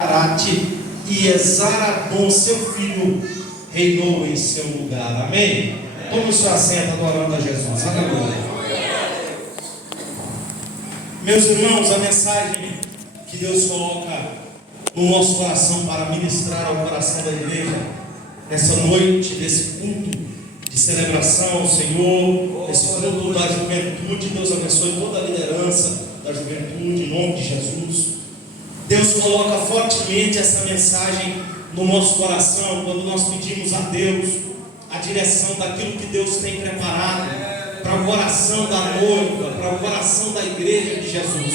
Arate e Esarabom, seu filho, reinou em seu lugar. Amém? Tome o seu assento adorando a Jesus. Aleluia. Meus irmãos, a mensagem que Deus coloca no nosso coração para ministrar ao coração da igreja nessa noite, desse culto de celebração ao Senhor, esse culto da juventude. Deus abençoe toda a liderança da juventude, em nome de Jesus. Deus coloca fortemente essa mensagem no nosso coração quando nós pedimos a Deus a direção daquilo que Deus tem preparado para o coração da noiva, para o coração da igreja de Jesus,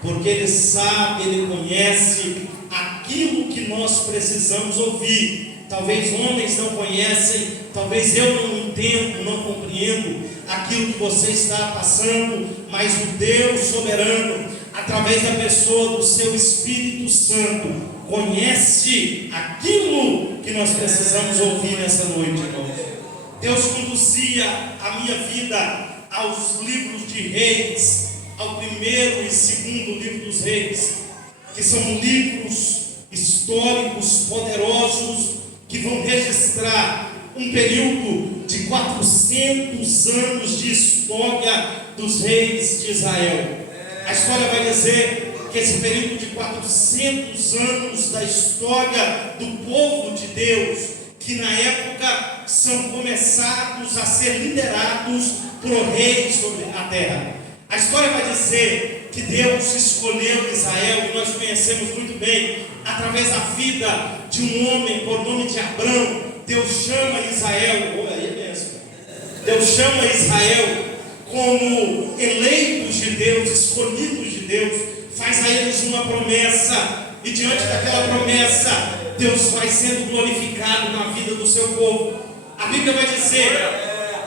porque Ele sabe, Ele conhece aquilo que nós precisamos ouvir. Talvez homens não conhecem, talvez eu não entendo, não compreendo aquilo que você está passando, mas o Deus soberano, através da pessoa do seu Espírito Santo, conhece aquilo que nós precisamos ouvir nessa noite, irmãos. Deus conduzia a minha vida aos livros de Reis, ao primeiro e segundo livro dos Reis, que são livros históricos poderosos que vão registrar um período de 400 anos de história dos reis de Israel. A história vai dizer que esse período de 400 anos da história do povo de Deus, que na época são começados a ser liderados por reis sobre a terra. A história vai dizer que Deus escolheu Israel, e nós conhecemos muito bem, através da vida de um homem por nome de Abrão. Deus chama Israel, Deus chama Israel como eleitos de Deus, escolhidos de Deus, faz a eles uma promessa, e diante daquela promessa, Deus vai sendo glorificado na vida do seu povo. A Bíblia vai dizer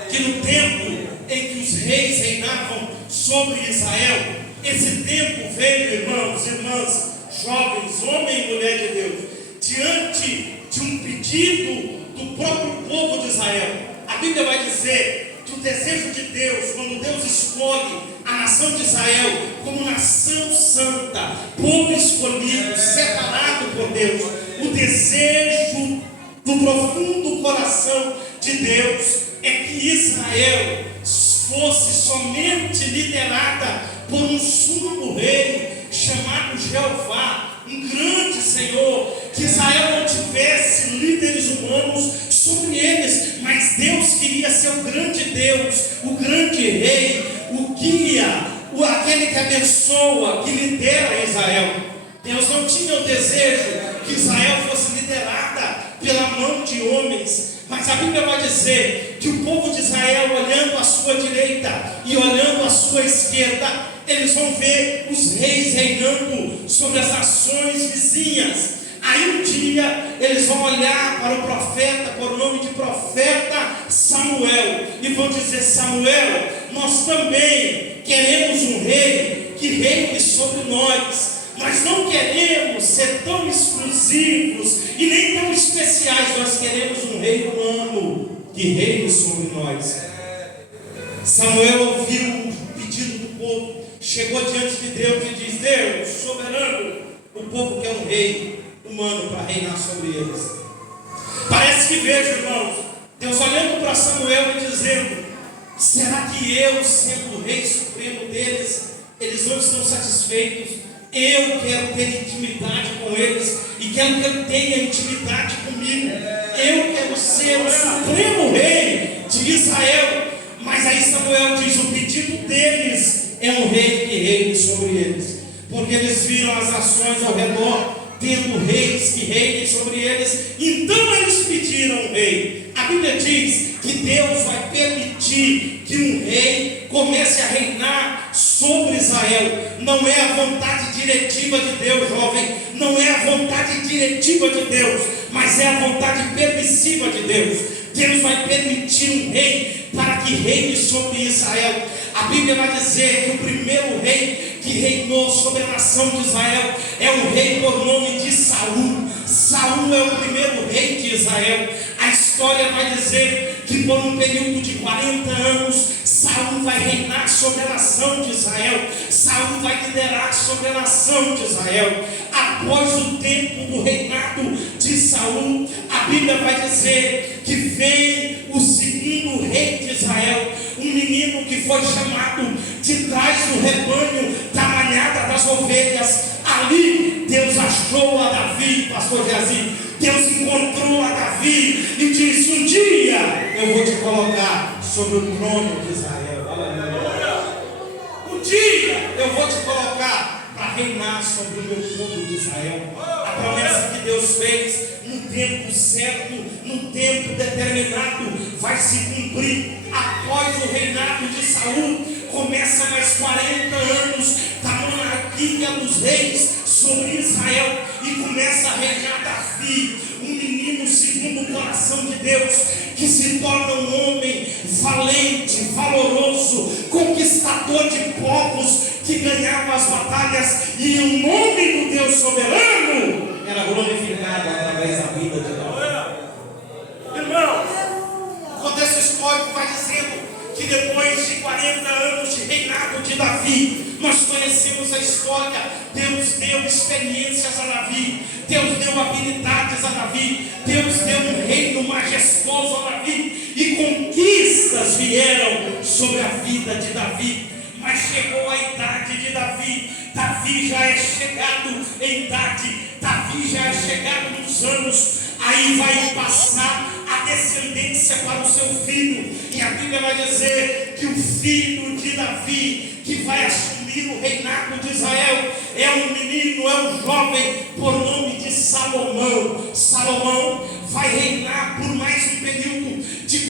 que no tempo em que os reis reinavam sobre Israel, esse tempo veio, irmãos, irmãs, jovens, homem e mulher de Deus, diante de um pedido do próprio povo de Israel. A Bíblia vai dizer que o desejo de Deus, quando Deus escolhe a nação de Israel como nação santa, povo escolhido, separado por Deus, o desejo do profundo coração de Deus é que Israel fosse somente liderada por um sumo rei chamado Jeová, um grande Senhor, que Israel não tivesse líderes humanos sobre eles, mas Deus queria ser o grande Deus, o grande rei, o guia, aquele que abençoa, que lidera Israel. Deus não tinha o desejo que Israel fosse liderada pela mão de homens, mas a Bíblia vai dizer que o povo de Israel, olhando à sua direita e olhando à sua esquerda, eles vão ver os reis reinando sobre as nações vizinhas. Aí um dia eles vão olhar para o profeta, por nome de profeta Samuel, e vão dizer: Samuel, nós também queremos um rei que reine sobre nós, mas não queremos ser tão exclusivos e nem tão especiais, nós queremos um rei humano que reine sobre nós. Samuel ouviu o pedido do povo, chegou diante de Deus e diz: Deus soberano, o povo quer um rei humano para reinar sobre eles. Parece que vejo, irmãos, Deus olhando para Samuel e dizendo: será que eu, sendo o rei supremo deles, eles não estão satisfeitos? Eu quero ter intimidade com eles e quero que ele tenha intimidade comigo. Eu quero ser o supremo rei de Israel. Mas aí Samuel diz: o pedido deles é um rei que reine sobre eles, porque eles viram as nações ao redor tendo reis que reinem sobre eles, então eles pediram um rei. A Bíblia diz que Deus vai permitir que um rei comece a reinar sobre Israel. Não é a vontade diretiva de Deus, jovem, não é a vontade diretiva de Deus, mas é a vontade permissiva de Deus. Deus vai permitir um rei para que reine sobre Israel. A Bíblia vai dizer que o primeiro rei que reinou sobre a nação de Israel é um rei por nome de Saul. Saul é o primeiro rei de Israel. A história vai dizer que por um período de 40 anos, Saul vai reinar sobre a nação de Israel. Saul vai liderar sobre a nação de Israel. A após o tempo do reinado de Saul, a Bíblia vai dizer que vem o segundo rei de Israel, um menino que foi chamado de trás do rebanho da manhada das ovelhas. Ali Deus achou a Davi, pastor Jazi. Deus encontrou a Davi e disse: um dia eu vou te colocar sobre o trono de Israel. Aleluia. Um dia eu vou te colocar para reinar sobre o meu povo de Israel. A promessa que Deus fez no tempo certo, no tempo determinado, vai se cumprir. Após o reinado de Saul, começa mais 40 anos da monarquia dos reis sobre Israel, e começa a reinar Davi, um menino segundo o coração de Deus, que se torna um homem valente, valoroso, conquistador de povos, que ganhava as batalhas, e o nome do Deus soberano era glorificado através da vida de Davi. Irmãos, o contexto histórico vai dizendo que depois de 40 anos de reinado de Davi, nós conhecemos a história. Deus deu experiências a Davi, Deus deu habilidades a Davi, Deus deu um reino majestoso a Davi, e conquistas vieram sobre a vida de Davi. Mas chegou a idade de Davi. Davi já é chegado em idade, Davi já é chegado nos anos. Aí vai passar a descendência para o seu filho, e a Bíblia vai dizer que o filho de Davi, que vai assumir o reinado de Israel, é um menino, é um jovem, por nome de Salomão. Salomão vai reinar por mais um período de